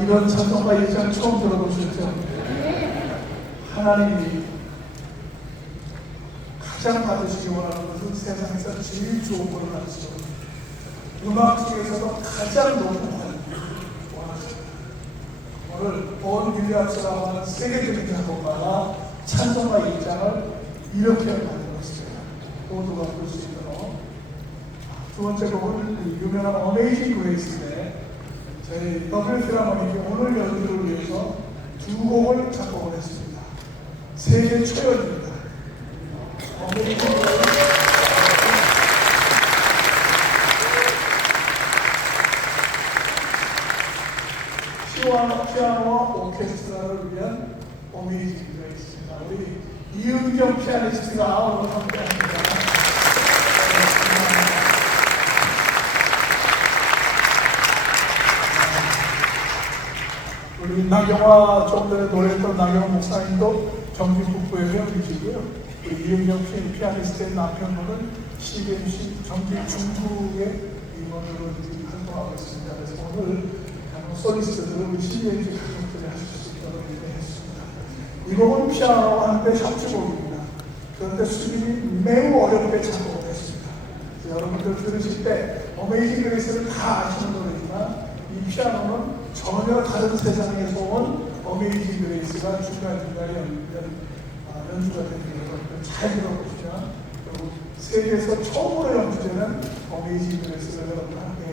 이런 찬송가 일장 처음 들어보셨죠? 하나님이 가장 받으시기 원하는 것은 세상에서 제일 좋은 것을 받으시고 음악 중에서도 가장 높은 걸 원하십니다. 오늘 본 윌리엄스라고 하는 세계적인 작곡가가 찬송가 일장을 이렇게 만들었습니다. 모두가 볼수 있도록 두 번째 곡은 유명한 어메이징 그레이스인데 더블 필하모닉이 오늘 연주를 위해서 두 곡을 작곡을 했습니다. 세계 그레이스 피아노, 피아노와 오케스트라를 위한 어메이징 그레이스입니다. 우리 이은경 피아니스트가 오늘 함께 합니다. 우리 나경화 좀 전에 노래했던 나경화 목사님도 정기국부의 회원이시고요. 우리 이은경 피- 피아니스트의 남편분은 CBMC 정기 중부의 임원으로 지금 활동하고 있습니다. 그래서 오늘 간혹 솔리스트들을 우리 CBMC 가족들이 하실 수 있도록 기대했습니다. 이 곡은 피아노와 함께 협주곡입니다. 그런데 수빈이 매우 어렵게 작곡을 했습니다. 여러분들 들으실 때 어메이징 그레이스를 다 아시는 노래지만 이 피아노는 전혀 다른 세상에서 온 어메이징 그레이스가 중간중간에 연, 연, 아, 연주가 되는 여러분들 잘 들어보시면 그리고 세계에서 처음으로 연주되는 어메이징 그레이스를 함께해서 축하드립니다.